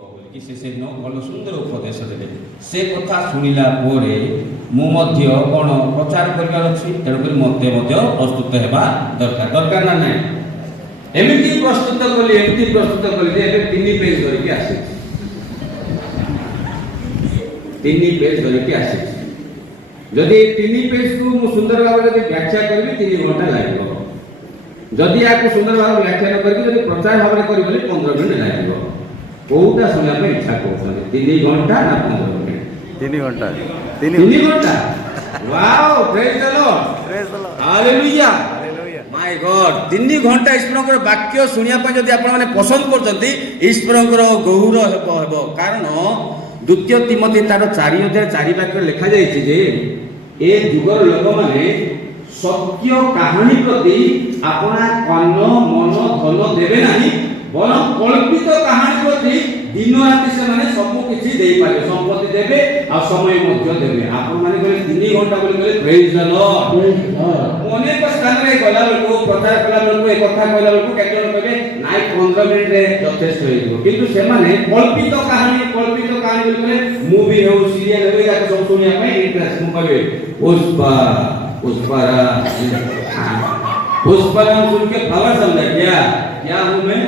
बोलिकी से भल सुंदर उपदेश देले से कथा शुणिला परे मु मध्य कौन प्रचार करिवार अछि तेणुक मते मध्य प्रस्तुत हेबा दरकार दरकार ना नै एमिति प्रस्तुत कली एबे 3 पेज धरिके आसे 3 पेज धरिके आसे जदि 3 पेज को मु सुंदर भाव जदि व्याख्या करबी 3 घंटा लागबो जदि याको सुंदर भाव व्याख्या न करबी जदि प्रचार भाव करी बोली 15 मिनिट लागबो कोउटा सुनिया पे इच्छा करछन 3 घंटा ना 15 मिनिट 3 घंटा 3 घंटा wow praise the Lord hallelujah my God 3 घंटा ईश्वरकर वाक्य सुनिया पे जदि आपण माने पसंद करछंती ईश्वरकर गौर हेबो कारण द्वितीय तिमोथी तार 4:4 वाक्य लिखा जायछि जे ए जुगर लोक माने सत्य कहानी प्रति अपना कन मन धन देबे नाही बरं कल्पित कहानी प्रति दिन राति से माने सब किछि देई पारे संपत्ति देबे आ समय मध्य देबे आपण माने कहले 3 घंटा बोली कहले प्रेज द लॉर्ड अनेक स्थान रे गला लोक प्रचार कला लोक एक कथा कहला लोक केजन कहबे नाइ 15 मिनिट रे यथेष्ट होइबो किंतु से माने कल्पित कहानी बोली कहले मूवी हो सीरियल हो या सब सुनिया पई इंटरेस्ट मु कहबे पुष्पा सुन के फ्लावर समझा क्या हूं मैं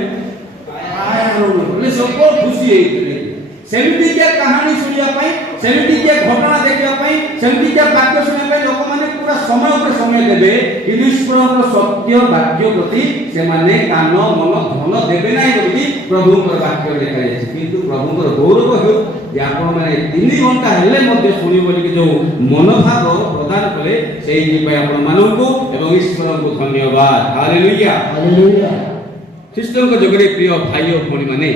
आया हूं बोले सबको खुशी है सेमिति के कहानी सुनिया पाई सेमिति के घटना देखिया पाई सेमिति के वाक्य सुनिया पाई लोक माने पूरा समय ऊपर समय देबे ईश्वरर सत्य वाक्य प्रति से माने कान मन धन देबे नाही बोली प्रभुकर वाक्य लेखा जाय किंतु प्रभुकर गौरव हो जे आपण माने 3 घंटा हेले मध्ये सुनि बोली कि जो मनोभाव प्रदान कले सेही पय आपण माननको एवं ईश्वर को धन्यवाद हालेलुया हालेलुया ख्रीष्टन को जगरे प्रिय भाई और भणी माने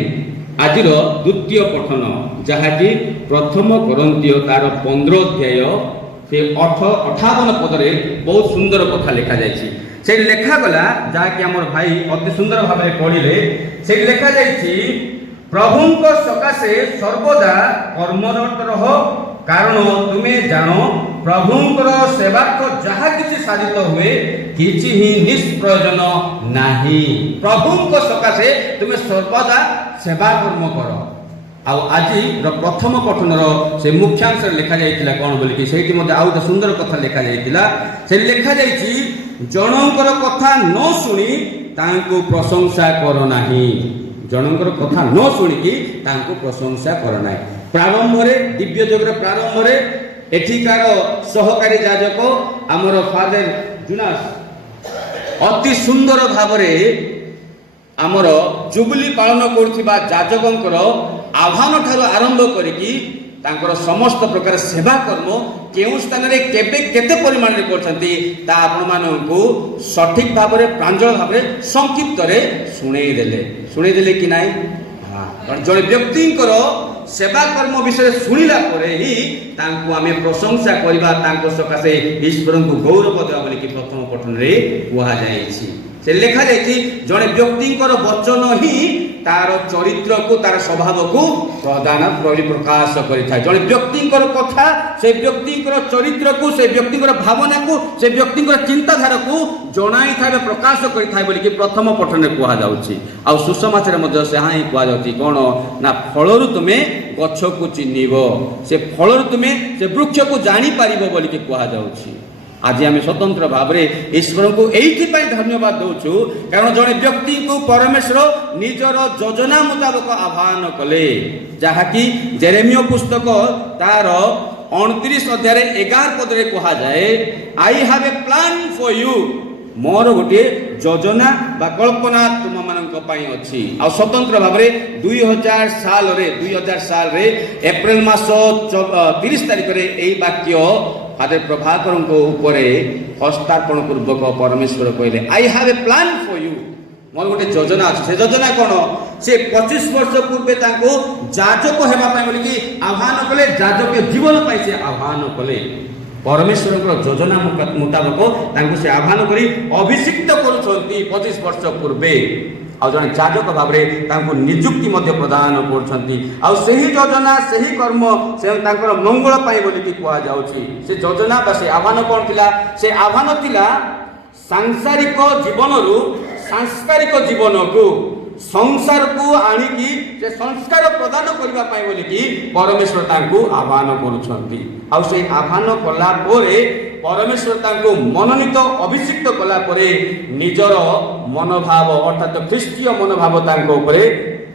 आजिर द्वितीय पठन जहाँकि प्रथम कोरिन्थीय तार 15 अध्याय से 58 पदरे बहुत सुंदर कथा लिखा जायछि से लेखा गला जहाँकि हमर भाई अति सुंदर भाव पढ़िले से लेखा जायछि प्रभुंक सकाशे सर्वदा कर्मरत रह कारण तुमे जानो प्रभुंकर सेवाक जहाँ किछि साधित हुए किछि ही निष्प्रयोजन नाही प्रभुंक सकाशे तुमे सर्वदा सेवा कर्म कर आ आज प्रथम पठनर से मुख्यांश लिखा जाइतिला कोन बोली कि सेठी मध्ये आउत सुंदर कथा लिखा जाइतिला से लिखा जाइछि जनकर कथा न सुनी तांको प्रशंसा कर नाही जनकर कथा न सुनी कि तांको प्रशंसा कर नाही प्रारंभ रे दिव्य जगर प्रारंभ रे एठिकार सहकारी याजक आमर फादर जुनास अति सुंदर भावरे आमर जुबली पालन करुथिबा याजकंकर आह्वान ठारो आरंभ करिकी तांकर समस्त प्रकार सेवा कर्म केउ स्थान रे केबे केते परिमाण रे करछंती ता आपण माननकु सठिक भावरे प्रांजल भावरे संक्षिप्त रे सुनै देले कि नाही हां जणे व्यक्तिंकर सेवा कर्म विषय सुनिला परे ही तांको आमे प्रशंसा करिबा तांको सकाशे ईश्वर को गौरव देबा बोली कि प्रथम पठन रे कुहा जायछि से लेखा जायछि जणे व्यक्तिंकर वचन ही तार चरित्र को तार स्वभाव को प्रदान प्रकाश करिथा जणे व्यक्तिंकर कथा से व्यक्तिंकर चरित्र को से व्यक्तिंकर भावना को से व्यक्तिंकर चिंताधारा को जणाई थाबे प्रकाश करिथा बोली कि प्रथम पठन रे कुहा जाउछि आ सुसमाचार मध्ये से हाई कुहा जाउछि कोन ना फळरु तुमे गछ को चिन्हिबो से फळरु तुमे से वृक्ष को जानि पारिबो बोली कि कुहा जाउछि आज आम स्वतंत्र भाव में ईश्वर को एइथि पई धन्यवाद दउछु कारण जणे व्यक्ति को परमेश्वर निजर योजना मुताबिक आह्वान कले जहाँकि जेरेमिया पुस्तक तार 29 अध्याय 11 पद रे कहा जाए I have a plan for you more गोटे योजना बा कल्पना तुम मानक पई अछि आ स्वतंत्र भाव में 2000 साल रे अप्रैल मास 30 तारिख रे एई वाक्य फादर प्रभाकर को ऊपर हस्तार्पण पूर्वक परमेश्वर कहले I have a plan for you more गोटे योजना अछि से योजना कोन से 25 वर्ष पूर्वे तांको याजक हेबा पई बोली कि आह्वान कले याजक जीवन पई से आह्वान कले परमेश्वर योजना मुताबिक तांको से आह्वान करी अभिषिक्त करूछंती 25 वर्ष पूर्वे आ जने याजक भाव रे तांको नियुक्ति मध्ये प्रदान करछंती आ सही योजना सही कर्म से तांकर मंगल पाई बोली कि कुआ जाउछि से योजना बा से आह्वान कोन थिला से आह्वान थिला सांसारिक जीवन रु सांस्कारिक जीवन को संसार को आनिकी से संस्कार प्रदान करबा पाई बोली कि परमेश्वर तांको आह्वान करूछंती आ से आह्वान कला परे परमेश्वर तांको मनोनीत अभिषिक्त कला परे निजर मनोभाव अर्थात ख्रीष्टीय मनोभाव तांको उपरे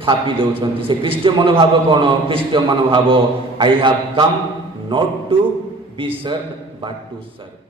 थापी दउछंती से ख्रीष्टीय मनोभाव कोन ख्रीष्टीय मनोभाव I have come not to be served but to serve